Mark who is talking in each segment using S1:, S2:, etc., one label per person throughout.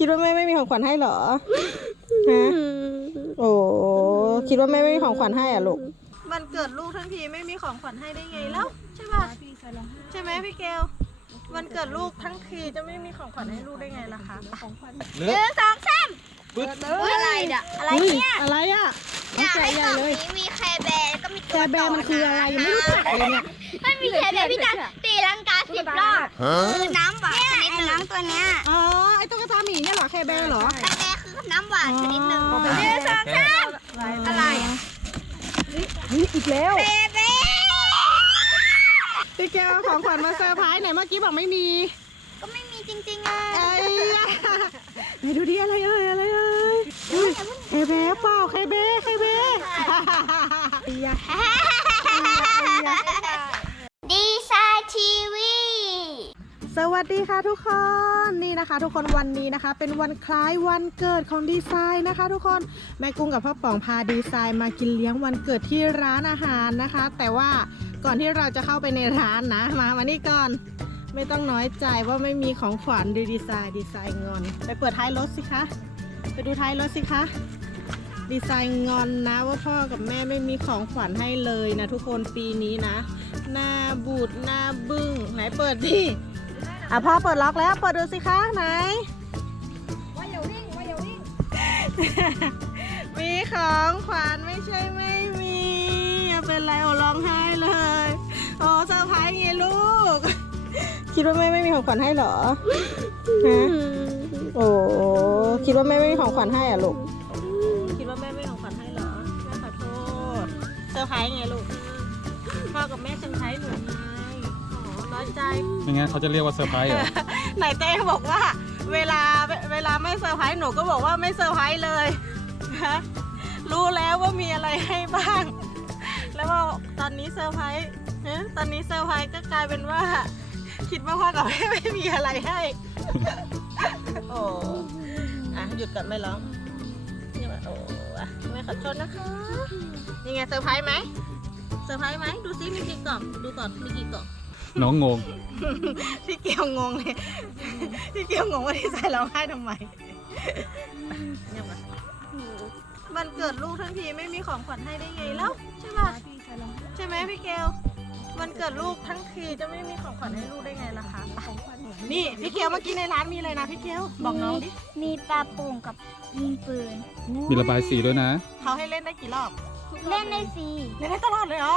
S1: คิดว่าแม่ไม่มีของขวัญให้เหรอฮะโอ้คิดว่าแม่ไม่มีของขวัญให้อะลูก
S2: มันเกิดลูกทั้งทีไม่มีของขวัญให้ได้ไงแล้วใช่ป่ะใช่ไหมพี่เกลวันเกิดลูกทั้งทีจะไม่มีของขวัญให้ลูกได้ไงล่ะคะของ
S3: ขวัญหนึ่งสองสาม อะไรเนี่ยอะไรเนี่ยอะไรอะอยากให้กล่องนี้มีแคร์แบร์แล้วก็มีตัวแคร์แบร
S1: ์มันคืออะไรยังไม่รู้จักเลยเนี่ย
S3: ไม่มีแคร์แบร์พี่จะตีลังกาสิบรอบคือน้ำหวานชนิดหนึ่งน้ำตัวเนี้ย
S1: อ๋อไอ้ตุ๊กตาหมีเนี่ยเหรอแคร์แบร์เหรอ
S3: แคร์แบร์คือน้ำหวานชนิดหนึ่งอ๋อหนึ่งสองสามอะไรอะอีกแล้ว แคร์แบร์
S1: พี่เกลเอาของขวัญมาเซอร์ไพรส์ไหนเมื่อกี้บอกไม่มี
S3: ก็ไม่มีจริงๆอะ
S1: ไอ้ยไหนดูดิอะไรเอ่ยอะไรเอ่ยอุ้ยแคร์แบร์เปล่าแคร์แบร์แคร์แบร์ไอ้ยะ
S4: ดีไซน์ทีวี
S1: สวัสดีค่ะทุกคนนี่นะคะ ทุกคนวันนี้นะคะ เป็นวันคล้ายวันเกิดของดีไซน์นะคะ ทุกคนแม่กุ้งกับพ่อป๋องพาดีไซน์มากินเลี้ยงวันเกิดที่ร้านอาหารนะคะ แต่ว่าก่อนที่เราจะเข้าไปในร้านนะมามานี่ก่อน ไม่ต้องน้อยใจว่าไม่มีของขวัญดูดีไซน์ดีไซน์งอน ไปเปิดท้ายรถสิคะ ไปดูท้ายรถสิคะ ดีไซน์งอนนะว่าพ่อกับแม่ไม่มีของขวัญให้เลยนะทุกคนปีนี้นะ หน้าบูดหน้าบึ้งไหนเปิดดิอะพ่อเปิดล็อกแล้วเปิดดูสิคะไหนว่าอย่าวิ่งว่าอย่าวิ่งมีของขวัญไม่ใช่ไม่มีอย่าเป็นไรโอร้องไห้เลย โอ้เซอร์ไพรส์ไงลูก คิดว่าแม่ไม่มีของขวัญให้เหรอฮะโอ้คิดว่าแม่ไม่มีของขวัญให้อะลูก คิดว่าแม่ไม่มีของขวัญให้เหรอ แม่ขอโทษ เซอร์ไพรส์ไงลูก พ่อกับแม่เซอร์ไพรส์หนูไงโอ้น้อยใจ
S5: ไม่งั้นเขาจะเรียกว่าเซอร์ไพรส์เหรอ
S1: ไหนเต้บอกว่า เวลาเวลาไม่เซอร์ไพรส์หนูก็บอกว่าไม่เซอร์ไพรส์เลยนะรู้แล้วว่ามีอะไรให้บ้าง แล้วว่าตอนนี้เซอร์ไพรส์ฮะตอนนี้เซอร์ไพรส์ก็กลายเป็นว่า คิดว่าพ่อกับแม่ไม่มีอะไรให้ โอ้อะหยุดก่อนไม่ร้องนี่มาโอ้อะแม่ขอโทษนะคะนี่ไงเซอร์ไพรส์ไหมเซอร์ไพรส์ไหมดูซิมีกี่กล่องดูก่อนมีกี่กล่องน้องงง พี่เกียวงงเลยพี่เกียวงงว่าที่ใส่ร้องไห้ทำไม
S2: เนี่ยมามันเกิดลูกทั้งทีไม่มีของขวัญให้ได้ไงแล้วใช่ป่ะใช่ไหมพี่เกล มันเกิดลูกทั้งทีจะไม่มีของขวัญให้ลูกได้ไงล่ะคะ
S1: นี่พี่เกลเมื่อกี้ในร้านมีอะไรนะพี่เกลบอกน้องดิ
S3: มีปลาโป่งกับยิงปืน
S5: มีระบายสีด้วยนะ
S1: เขาให้เล่นได้กี่รอบ
S3: เล่นได้สี่
S1: เล่นได้ตลอดเลยเหรอ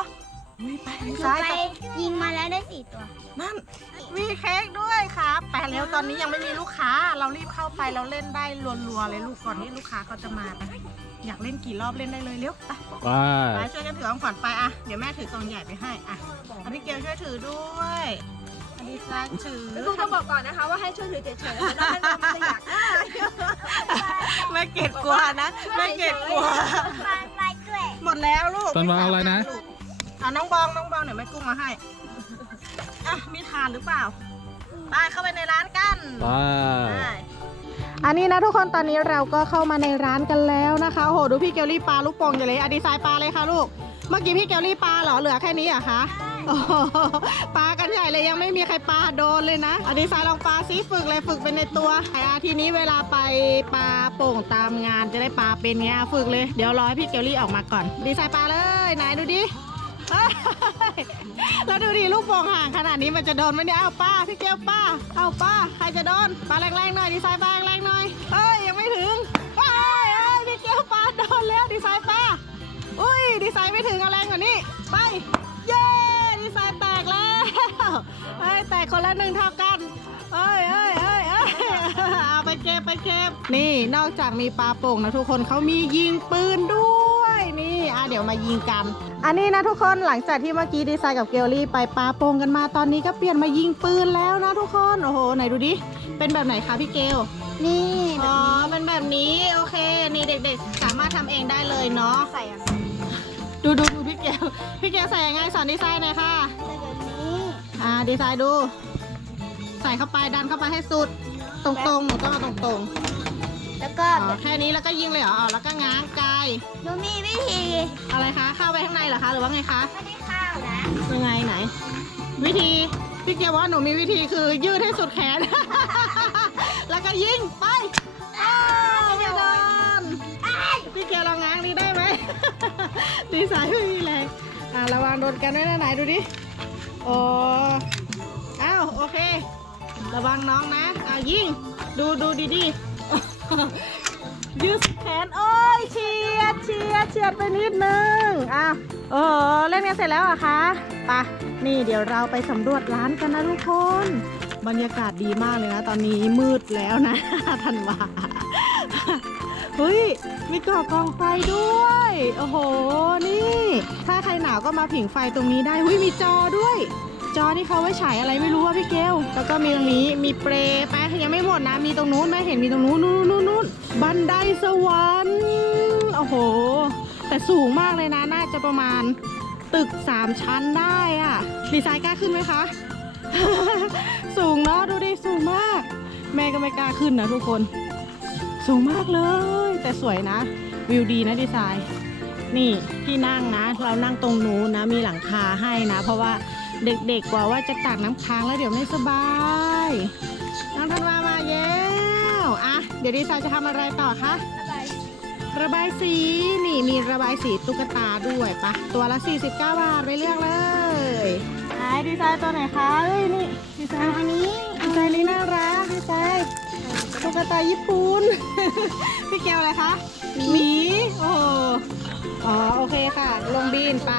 S1: อ
S3: ุ้ยไปทางหนูซ้ายไปไปยิงมาแล้วได้สี่ตัว
S1: นั่น มีเค้กด้วยครับไปเร็วตอนนี้ยังไม่มีลูกค้า เรารีบเข้าไปเราเล่นได้รัวๆเลยลูกก่อนที่ลูกค้าเขาจะมาไป อยากเล่นกี่รอบเล่นได้เลยเร็วไปว้าไปช่วยกันถือของขวัญไปอะเดี๋ยวแม่ถือกล่องใหญ่ไปให้อะอพี่เกลช่วยถือด้วยอดีซักถือคุณก็บอกก่อนนะคะว่าให้ช่วยถือเฉยๆแล้วให้น้องจะอยากได้แม่เกดกลัวนะแม่เกดกลัวปลาไปด้วยหมดแล้วลูก
S5: ตอนวางเอาอะไรนะลูก
S1: เอาน้องบองน้องบองเดี๋ยวแม่กุ้งมาให้อะมีทานหรือเปล่าไปเข้าไปในร้านกันว้า อันนี้นะทุกคนตอนนี้เราก็เข้ามาในร้านกันแล้วนะคะโหดูพี่เกลลี่ปลาลูกโป่งอย่เลยอะดีไซน์ปลาเลยค่ะลูก เมื่อกี้พี่เกลลี่ปลาเหรอเหลือแค่นี้เหรอะคะปลากันใหญ่เลยยังไม่มีใครปลาโดนเลยนะอะดีไซน์ลองปลาซิฝึกเลยฝึกเป็นในตัวอะทีนี้เวลาไปปลาโป่งตามงานจะได้ปลาเป็นไงฝึกเลยเดี๋ยวรอให้พี่เกลลี่ออกมาก่อน ดีไซน์ปลาเลยไหนดูดิ แล้วดูดิลูกโป่งห่างขนาดนี้มันจะโดนไหมเนี่ยเอาป้าพี่เกลป้า เอาป้าใครจะโดนปลาแรงๆหน่อยดีไซน์ปลาแรงๆหน่อยเอ้ยยังไม่ถึงเอ้ยเอ้ยพี่เกลปลาโดนแล้วดีไซน์ป้าอุ้ยดีไซน์ไม่ถึงเอาแรงกว่านี้ไปเย้ดีไซน์แตกแล้วเอ้ยแตกคนละหนึ่งเท่ากันเอ้ยเอ้ยเอ้ยเอ้ยเอาไปเก็บไปเก็บนี่นอกจากมีปลาโป่งนะทุกคนเขามียิงปืนด้วย อะเดี๋ยวมายิงกัน อันนี้นะทุกคนหลังจากที่เมื่อกี้ดีไซน์กับเกลลี่ไปปาโป่งกันมาตอนนี้ก็เปลี่ยนมายิงปืนแล้วนะทุกคนโอ้โหไหนดูดิเป็นแบบไหนคะพี่เกลนี่อ๋อเป็นแบบนี้โอเค นี่เด็กๆ สามารถทำเองได้เลยเนาะใส่อะดูดูดูพี่เกลพี่เกลใส่ยังไงสอนดีไซน์หน่อยค่ะใส่แบบนี้อ่าดีไซน์ดู ใส่เข้าไปดันเข้าไปให้สุด ตรงๆหนูต้องเอาตรงแล้วก็ๆอ๋อแค่นี้แล้วก็ยิงเลยเหรออ๋อแล้วก็ง้างไกล
S3: หนูมีวิธี
S1: อะไรคะ เข้าไปข้างในเหรอคะ หรือว่าไงคะ
S3: ไม่ได้ข้าวนะ
S1: ยังไงไหน วิธีพี่เกียวว่าหนูมีวิธีคือยืดให้สุดแขน แล้วก็ยิงไปอ้าวไม่โดนพี่เกียวลองง้างนี่ได้ไหม ดีไซน์ไม่มีแรงอ่าระวังโดนกันด้วยนะไหนดูดิโอ้อ้าวโอเค ระวังน้องนะอ่ายิงดูดูดีดีๆ ยืดแขนโอ้ยเฉียดเฉียดเฉียดไปนิดนึงอ้าวโอ้โหเล่นกันเสร็จแล้วอะคะไปะนี่เดี๋ยวเราไปสำรวจร้านกันนะทุกคน บรรยากาศดีมากเลยนะ ตอนนี้มืดแล้วนะธันวาเฮ้ยมีก่อกองไฟด้วย โอ้โห นี่ ถ้าใครหนาวก็มาผิงไฟตรงนี้ได้เฮ้ยมีจอด้วย จอนี่เขาไว้ฉายอะไรไม่รู้อะพี่เกลแล้วก็มีตรงนี้มีเปรย์ไปยังไม่หมดนะ มีตรงนู้นแม่เห็นมีตรงนู้นนู้นนู้นนู้นบันไดสวรรค์โอ้โห แต่สูงมากเลยนะน่าจะประมาณตึก 3 ชั้นได้อะดีไซน์กล้าขึ้นไหมคะ สูงเนาะดูดิสูงมาก แม่ก็ไม่กล้าขึ้นนะทุกคน สูงมากเลย แต่สวยนะ วิวดีนะดีไซน์ นี่ที่นั่งนะ เรานั่งตรงนู้นนะมีหลังคาให้นะ เพราะว่า เด็กๆกว่าว่าจะตักน้ำค้างแล้วเดี๋ยวไม่สบาย น้องธันวามาแล้วอะเดี๋ยวดีไซน์จะทำอะไรต่อคะระบายสีนี่มีระบายสีตุ๊กตาด้วยปะตัวละ 49 บาทไปเลือกเลยไหนดีไซน์ตัวไหนคะเอ้ยนี่ดีไซน์อันนี้ดีไซน์นี้น่ารักดีไซน์ตุ๊กตาญี่ปุ่นพี่แก้วอะไรคะหมีโอ้โหอ๋อโอเคค่ะ ลงบีนไป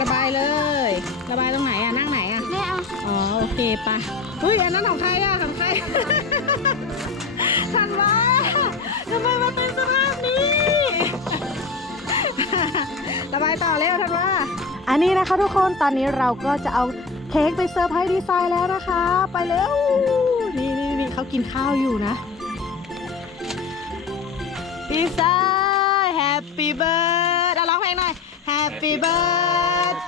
S1: ระบายเลย ระบายตรงไหนอะนั่งไหนอะไม่เอาอ๋อโอเคปะเฮ้ยอันนั้นของใครอะของใคร ทันวาทำไมมาเป็นสภาพนี้ ระบายต่อเร็วทันวาอันนี้นะคะทุกคนตอนนี้เราก็จะเอาเค้กไปเซอร์ไพรส์ดีไซน์แล้วนะคะ ไปเร็ว นี่นี่นี่เขากินข้าวอยู่นะ ดีไซน์ Happy Birthday เอาร้องเพลงหน่อย Happy Birthday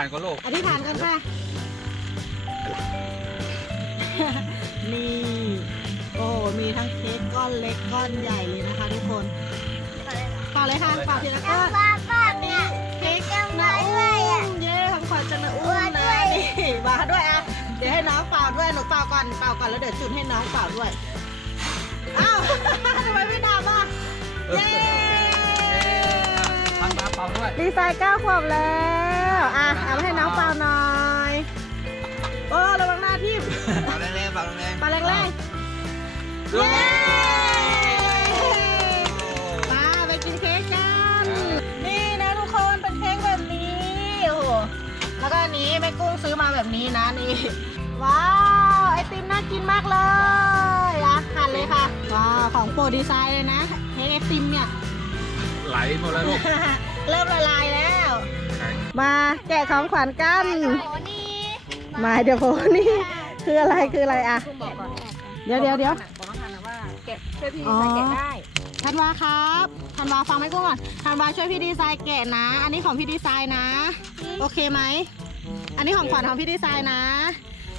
S5: านก็โลก
S1: อธิษฐานกันค่ะ นี่ โอ้ มีทั้งเค้กก้อนเล็กก้อนใหญ่เลยนะคะทุกคนเป่าเลยค่ะเป่าทีละก้อนป้าป้าเนี่ยเค้กย
S3: ังนะมาอุ้ด้วยอะม
S1: เย้ของขวัญจะนะอุ้มมาด้นะวยนี่มาด้วยอะ เดี๋ยวให้น้องเป่าด้วย หนูเป่าก่อน เป่าก่อนแล้วเดี๋ยวจุดให้น้องเป่าด้วย อ้าวทำไมไม่ดับอะเย้ทางมาเป่าด้วย ดีไซน์เก้าขวบแล้ว อะเอามาให้น้องเป่าหน่อย โอ้ระวังหน้าทิ่ม
S5: เป่าแรงๆเป่าแรง
S1: ปาแรงๆเย้มาไปกินเค้กกัน นี่นะทุกคนเป็นเค้กแบบนี้โอ้โหแล้วก็อันนี้แม่กุ้งซื้อมาแบบนี้นะนี่ ว้าวไอติมน่ากินมากเลยอะหั่นเลยค่ะว้าวของโปรดดีไซน์เลยนะเค้กไอติมเนี่ย
S5: ไหลหมดแล้วลูก
S1: เริ่มละลายแล้ว มาแกะของขวัญกันโอ้นี่มาเดี๋ยวโพนี่ คืออะไรคืออะไรอะ เดี๋ยวเดี๋ยวเดี๋ยวบอกน้องทันนะว่าแกะช่วยพี่อ๋อใส่แกะได้ธันวาครับธันวาฟังไหมกุ้งก่อนธันวาช่วยพี่ดีไซน์แกะนะ อันนี้ของพี่ดีไซน์นะ โอเคไหม อันนี้ของขวัญของพี่ดีไซน์นะ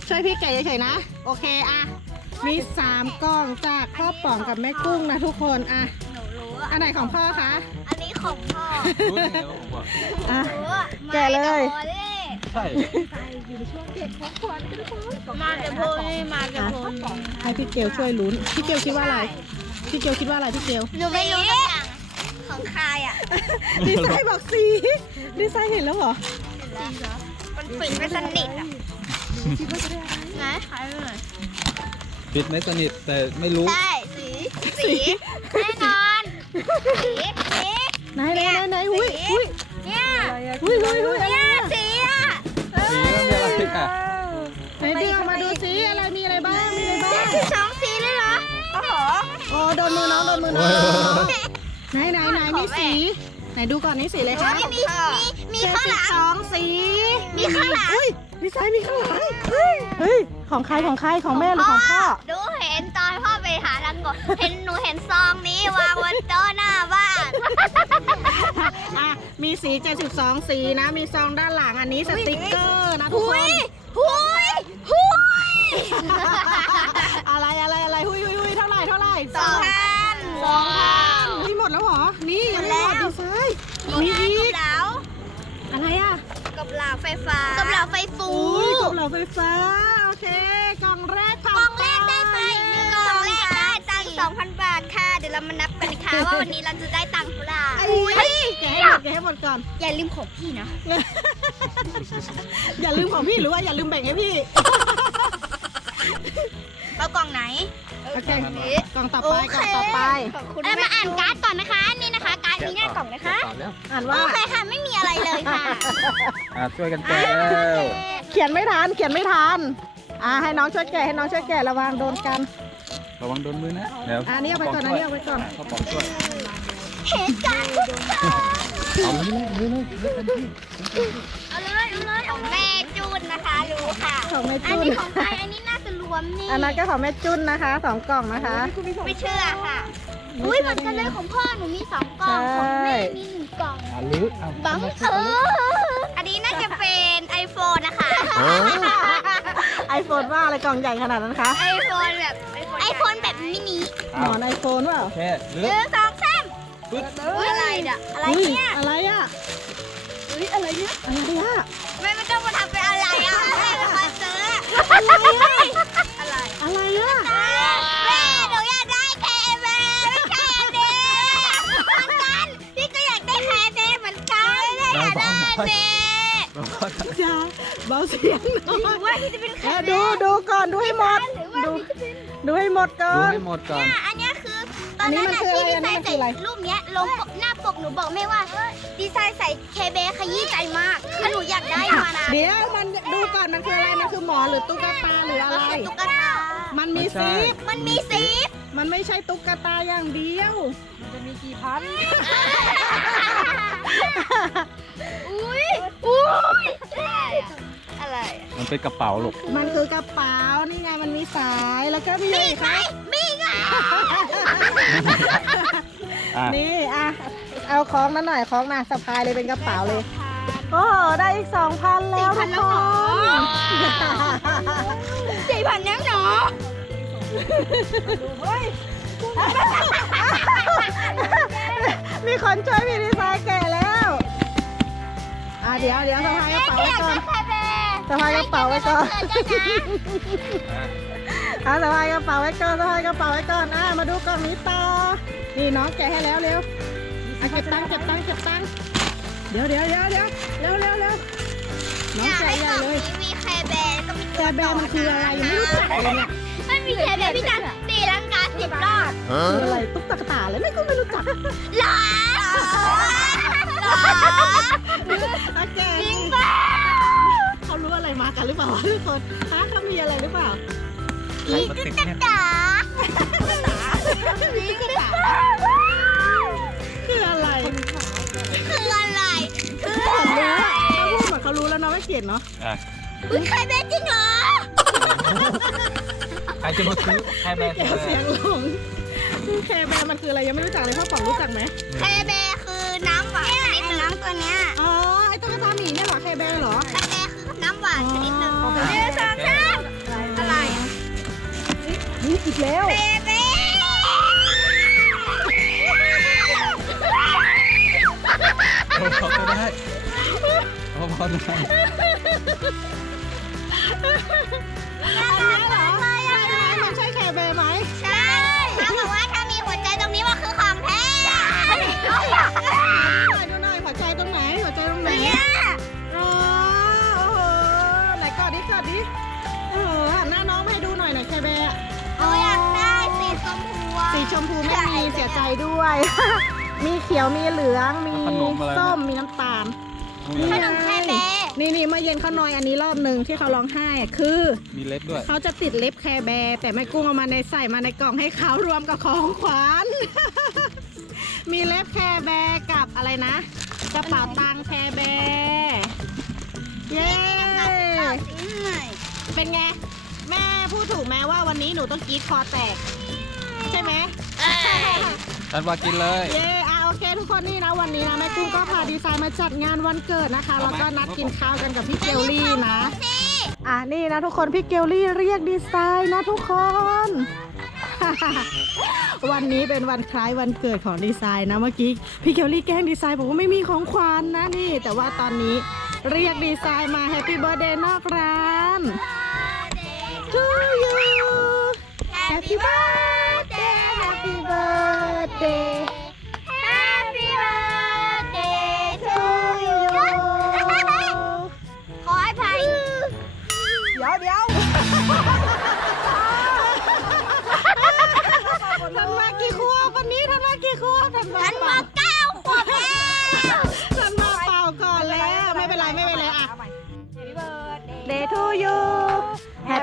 S1: ช่วยพี่แกะเฉยๆนะ โอเคอะมีสามกล่องจากพ่อป๋องกับแม่กุ้งนะทุกคนอะหนูรู้อะ อันไหนของพ่อคะ
S3: อันนี้ของพ่อ
S1: รู้ได้ไงว่าผมบอกอะรู้อะ แกะเลยมาเล่ใช่
S3: มาจะโพนี่มาจะโพนี่
S1: ให้พี่เกลช่วยลุ้น พี่เกลคิดว่าอะไร พี่เกลคิดว่าอะไรพี่เกล
S3: หนูไม่รู้สักอย่างของใครอะ
S1: ดีไซน์บอกสีดีไซน์เห็นแล้วเหรอ
S3: มันปิดไม่สนิทอะไหน
S5: ขายไปหน่อยปิดไม่สนิทแต่ไม่รู้ ใ
S3: ช่สีสีแน่นอนสี
S1: สีไหนไหนไหนไหนอุ้ยอุ้ย
S3: เนี่ย
S1: อุ้ยอุ้ยอุ้ยอะไร
S3: เนี่ยอะสีอะสีแล้วมีอะไร
S1: อะไหนดึงออกมาดูสิอะไรมีอะไรบ้างมีอะไรบ้า
S3: งคือสองสีเลยเหรอโอ้โห
S1: โอ้โดนมือน้องโดนมือน้องไหนไหนไหนมีสี ไหนดูก่อนนี่สีอะไรคะมีมีมีเจ็ดข้างสิหบลังสองสี
S3: มีข้างหลังเฮ
S1: ้ยดีไซน์มีข้างหลังเฮ้ยเฮ้ยของใครของใครของแม่หรือของพ่อ
S3: หนูเห็นตอนพ่อไปหาลังกบเห็นหนูเห็นซองนี้วางบนโต๊ะหน้าบ้านอะ
S1: มีสี 72 สีนะ มีซองด้านหลังอันนี้สติกเกอร์นะทุกคน
S3: หุยหุย
S1: อะไรอะไรอะไรหุยหุยหุยเท่าไหร่เท่าไหร่
S3: สองพัน
S1: สองพันเฮ้ยหมดแล้วเหรอ นี่ยังไม่หมดหมดแล้วดีไซน์มีอีกเหลาอะไรอะ
S3: กับเหลาไฟฟ้ากับเหลาไฟฟูอุ้ย
S1: กล่องเหลาไฟฟ้า โอเค กล่องแรก
S3: ผ่านกล่องแรกได้ไปกล่องแรกได้ตังค์สองพันบาทค่ะ เดี๋ยวเรามานับ กันนะคะว่าวันนี้เราจะได้ตังค์เท่าไหร่
S1: เฮ้ยแกะให้หมดแกะให้หมดก่อน
S3: อย่าลืมของพี่นะ
S1: อย่าลืมของพี่หรือว่าอย่าลืมแบ่งให้พี่เอากล่องไหนโอเคกล่องต่อไปกล่องต่อไป
S3: เอ้ยมาอ่านการ์ดก่อนนะคะ นี่นะคะ การ์ดมีหน้ากล่องนะคะต่อแล
S1: ้วอ่านโอว่าเ
S3: คค่ะ ไม่มีอะไรเลยค่ะ
S5: อะช่วยกันแกะแล้ว
S1: เขียนไม่ทันเขียนไม่ทันอ่าให้น้องช่วยแกะให้น้องช่วยแกะระวังโดนกัน
S5: ระวังโดนมือนะเด
S1: ี๋ยวอะนี่เอาไปก่อนนะนี่เอาไปก่อนเขาปองช่วย
S3: เหตุการณ์ทุกอย่างเอามือเลยมือเลยมือเลยเอาเลยเอาเลยของแม่จูนนะคะรู้ค่ะของแม่อันจุนนี้ของใครอันนี้น่าจะรวมนี
S1: ่อันนั้นก็ของแม่จุนนะคะสองกล่องนะคะ
S3: ไม่เชื่อค่ะอุ้ยเหมือนกันเลยของพ่อหนูมีสองกล่องใช่ของแม่มีหนึ่งกล่องอะลึกเอาบังมาเอออันนี้น่าจะเป็น iPhone นะคะ
S1: ไอโฟนว่าอะไรกล่องใหญ่ขนาดนั้นคะ
S3: iPhone แบบ iPhone แบบมินิห
S1: เอามอนไอโฟนเปล่าแค่
S3: ลึหกนึ่งสองสามปึ๊บอุ๊ยอะไรเนี่ยอะไรอุ้ยเนี่ย
S1: อะไรอะอุ้ยอะไรเนี่ยอะไรอะ
S3: แม่ไม่ต้องมาทำเป็นอะไรอะแม่เป็นคนซื้ออะไร
S1: อะไรอะไรอะ
S3: แม่หนูอยากได้แคร์แบร์ไม่ใช่อันนี้เหมือนกันพี่ก็อยากได้แคร์แบร์เหมือนกันแม่อยากได้อันนี้
S1: จ้าเบาเสียงหน่
S3: อยว่าที่จะเป็นแคเอ้ยร์
S1: แบดูร์ดูก่อนดูให้หมดหรือว่า ดูพี่จะเป็นดูให้หมดก่อดู
S5: น ให้หมดก่อนเนี
S3: ่ยอันเนี้ยคือ
S1: ตอนนั้นอัน่ะนนี้ที
S3: ่มันดีคือไซอะไรน์ใส่รูปเนี้ยลงปกหน้าปกหนูบอกแม่ว่า ดีไซน์ใส่แคร์แบร์ขยี้ใจมากคือหนูอยากได้มานา
S1: นเดี๋ยวมันดูก่อนมันคืออะไร มันคือหมอนหรือตุ๊กตาหรืออะไรมันคือตุ๊กตา มันมีไม่ใช่ซิป
S3: มันมีซีฟ
S1: มันไม่ใช่ตุ๊กตาอย่างเดียว
S3: อุ้ยอุ้ย อะไรอะ
S5: มันเป็นกระเป๋าลูก
S1: มันคือกระเป๋า นี่ไงมันมีสายแล้วก็ม
S3: ีอะไรอีกคะมีไง
S1: อะนี่อะเอาคล้องนั้นหน่อยคล้องมาสะพายเลยเป็นกระเป๋าเลย โอ้โหได้อีกสองพันแล้วทุกคน
S3: สี่พันยังหนอ
S1: มีคนช่วยพี่ดีไซน์แก่แล้ว อะเดี๋ยวเดี๋ยวสะพายกระเป๋าไว้ก่อนแคร์แบร์ สะพายกระเป๋าไว้ก่อนเกิดด้วยนะอะสะพายกระเป๋าไว้ก่อนสะพายกระเป๋าไว้ก่อนอะมาดูกล่องนี้ต่อ นี่น้องแกะให้แล้วเร็วอะเก็บตังค์เก็บตังค์เก็บตังค์เดี๋ยวเดี๋ยวเดี๋ยวเดี๋ยวเร็วเร็วเร็วน้องอยากแกะให้ใหกญ่ล่องเลย
S3: นี้มีแคร์แบร์ก็มีแกะแบร
S1: ์มันคืออะไรยังไม่รู้จักเลยเนี่ย
S3: มันมีแคร์แบร์พี่จันตีลังกาสิบรอบ
S1: คืออะไรตุ๊กตาตาเลยไม่ก็ไม่รู้จัก
S3: หรอหรออะแกะจริงป่ะ
S1: กันหรือเปล่าวะทุกคนฮะเขามีอะไรหรือเปล่า
S3: ใส่สติ๊กเนี่ยจ๋ามีกระ
S1: ดาษคืออะไร
S3: คืออะไรคือเขาอะ
S1: ไรรู้เขาพูดเหมือนเขารู้แล้วเนาะไม่เขียนเนาะอะ
S3: อุ้ยแคร์แบร์จริงเหรอ
S5: ใครจะมาซื้อใครแบร์
S1: แกะเสียงหลงแคร์แบร์มันคืออะไรยังไม่รู้จักเลยพ่อป๋องรู้จักไหมแคร์แบร์ อีกแล้ว
S3: แคร์แบร์โอ้เขาก็ได้
S1: โอ้เขาได้อันนี้เหรอใช่ไหมมันใช่แคร์แบร์ไหม
S3: ใช่ถ้าบอกว่าถ้ามีหัวใจตรงนี้ว่าคือของแท้ดู
S1: หน่อยดูหน่อยหัวใจตรงไหนหัวใจตรงไหนเนี่ยอ๋อโอ้โหไหนกอดดิกอดดิโอ้โหหันหน้าน้องมาให้ดูหน่อยหน่อยแคร์แบร์อะ ชมพูไม่มีเสียใจด้วย มีเขียวมีเหลืองมีส้มมีน้ำตาล
S3: ขนมแคร์แบร์
S1: นี่นี่เมื่อเย็นเขานอยอันนี้รอบหนึ่งที่เขาร้องไห้อะคือ มีเล็บด้วย เขาจะติดเล็บแคร์แบร์แต่แม่กุ้งเอามาในใส่มาในกล่องให้เขารวมกับของขวัญ มีเล็บแคร์แบร์กับอะไรนะ กระเป๋าตังค์แคร์แบร์เย้เป็นไง แม่พูดถูกไหมว่าวันนี้หนูต้องกรีดคอแตก ใช่ไหม
S5: ธันวากินเลย
S1: เย้อะโอเคทุกคนนี่นะวันนี้นะแม่กุ้งก็พาดีไซน์มาจัดงานวันเกิดนะคะแล้วก็นัดกินข้าวกันกับพี่เกลลี่นะอะนี่นะทุกคนพี่เกลลี่เรียกดีไซน์นะทุกคน วันนี้เป็นวันคล้ายวันเกิดของดีไซน์นะเมื่อกี้พี่เกลลี่แกล้งดีไซน์บอกว่าไม่มีของขวัญนะนี่ แต่ว่าตอนนี้เรียกดีไซน์มาแฮปปี้เบ t ร์ a เดย์นอกร้าน to you Happy birthday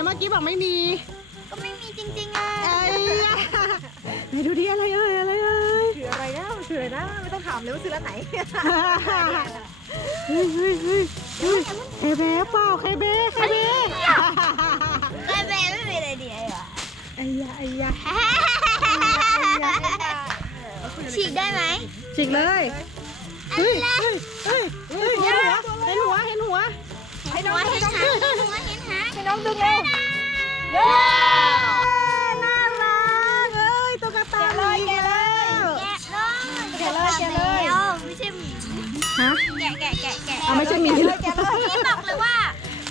S1: นเมื่อกี้บอกไม่มี
S3: ก็ไม่มีจริงๆอะเอ้ย
S1: ไหนดูดิอะไรเอ่ยอะไรเอ่ยถืออะไรนะถืออะไรนะไม่ต้องถามเลยว่าซื้อร้านไหนเฮ้ยเฮ้ยเฮ้ยเฮ้ยเคเบ้เปล่าเคเบ้เคเบ้
S3: แม่แม่ไม่มีอะไรดีเลยอะ
S1: ไอ้ยาไอ้ยาฉีกได้ไหมจิกเลยเฮ้ยเฮ้ยเฮ้ยเฮ้ยเห็นหัวเห็นหัวเห็นหัว
S3: ให้น้องหัวให้น้องหาง
S1: ให้น้องดึงเร็วเย้น่ารักเอ้ยตุ๊กตาหมีอีกแล้วแกะเลยแกะเลยแกเลยดี๋ว
S3: ไม่ใช่หมีฮะแกะแกะแกะแกะ
S1: เอาไม่ใช่หมีเลย
S3: นี่บอกเลยว่า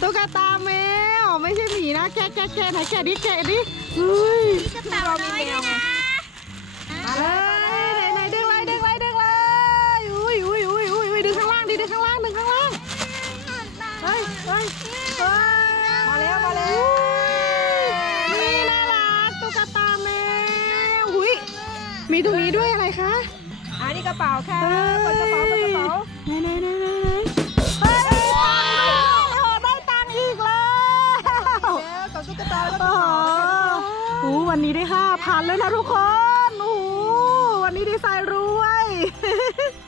S1: ตุ๊กตาแมวไม่ใช่หมีนะแกะแกะแกะไหนแกะดิแกะดิเฮ
S3: ้ยมีกระเป๋าน้อยด้วยนะ
S1: มีตรงนี้ด้วยอะไรคะอันนี้กระเป๋าค่ะเปิดกระเป๋าเปิดกระเป๋าไหนไหนไหนไหนไหนเฮ้ยโอ้ได้ตังค์อีกแล้วแล้วกับตุ๊กตาแล้วก็โอ้โหกระเป๋าโอ้โหวันนี้ได้ห้าพันแล้วนะทุกคนโอ้โหวันนี้ดีไซน์รวย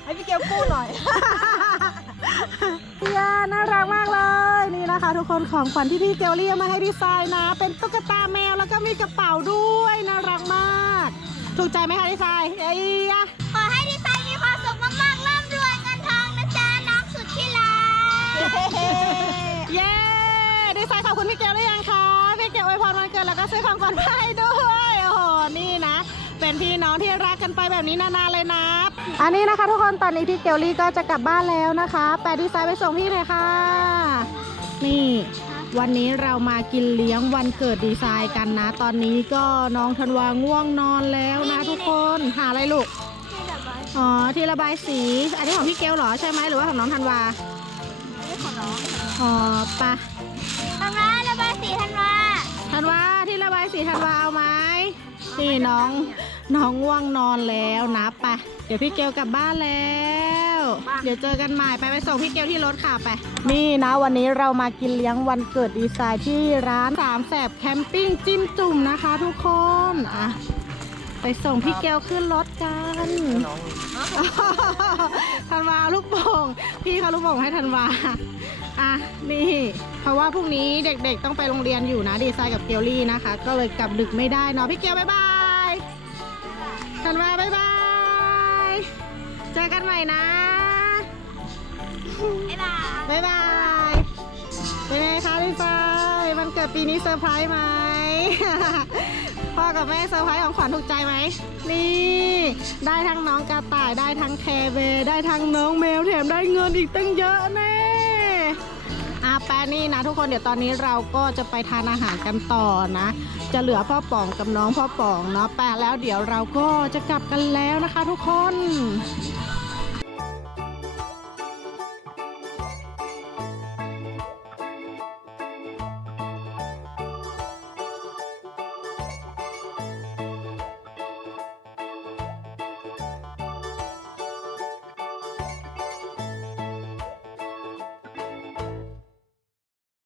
S1: ให้พี่เกลกู้หน่อยเฮียน่ารักมากเลยนี่นะคะทุกคนของขวัญที่พี่เกลลี่เอามาให้ดีไซน์นะ เป็นตุ๊กตาแมวแล้วก็มีกระเป๋าด้วยน่ารักมาก ถูกใจไหมคะดีไซน์เอ้ย
S3: อะขอให้ดีไซน์มีความสุขมากๆร่ำรวยเงินทองนะจ๊ะน้องสุดที่รัก
S1: เย้ดีไซน์ขอบคุณพี่เกลหรือยังคะพี่เกลอวยพรวันเกิดแล้วก็ซื้อของขวัญมาให้ด้วยโอ้โหนี่นะ เป็นพี่น้องที่รักกันไปแบบนี้นานๆเลยนะ อันนี้นะคะทุกคนตอนนี้พี่เกลลี่ก็จะกลับบ้านแล้วนะคะ แปะดีไซน์ไปส่งพี่เลยค่ะ นี่ วันนี้เรามากินเลี้ยงวันเกิดดีไซน์กันนะ ตอนนี้ก็น้องธันวาง่วงนอนแล้วนะทุกคนหาอะไรลูกอ๋อที่ระบายสี อันนี้ของพี่เกลเหรอใช่ไหมหรือว่าของน้องธันวาอ๋อปะ
S3: ธันวาระบายสีธันวา
S1: ธันวาที่ระบายสีธันวาเอาไหมนี่น้อง น้องง่วงนอนแล้วนะไปะเดี๋ยวพี่เกลกลับบ้านแล้ว เดี๋ยวเจอกันใหม่ไปไปส่งพี่เกลที่รถค่ะไปนี่นะวันนี้เรามากินเลี้ยงวันเกิดดีไซน์ที่ร้านสามแสบแคมปิ้งจิ้มจุ่มนะคะ ทุกคนอะไปส่งพี่เกลขึ้นรถกันธันวาเอาลูกโป่งพี่เขาลูกโป่งให้ธันวาอะนี่ เพราะว่าพรุ่งนี้เด็กๆต้องไปโรงเรียนอยู่นะดีไซน์กับเกลลี่นะคะ ก็เลยกลับดึกไม่ได้เนาะพี่เกลบ๊ายบาย ธันวาบ๊ายบาย เจอกันใหม่นะบ๊ายบายบ๊ายบายเป็นไงคะดีไซน์วันเกิดปีนี้เซอร์ไพรส์ไหม พ่อกับแม่เซอร์ไพรส์ของขวัญถูกใจไหม นี่ ได้ทั้งน้องกระต่ายได้ทั้งแคร์เบร์ได้ทั้งน้องแมวแถมได้เงินอีกตั้งเยอะแน่อา แป้นี่นะทุกคนเดี๋ยวตอนนี้เราก็จะไปทานอาหารกันต่อนะ จะเหลือพ่อป๋องกับน้องพ่อป๋องเนาะแปะแล้วเดี๋ยวเราก็จะกลับกันแล้วนะคะ ทุกคน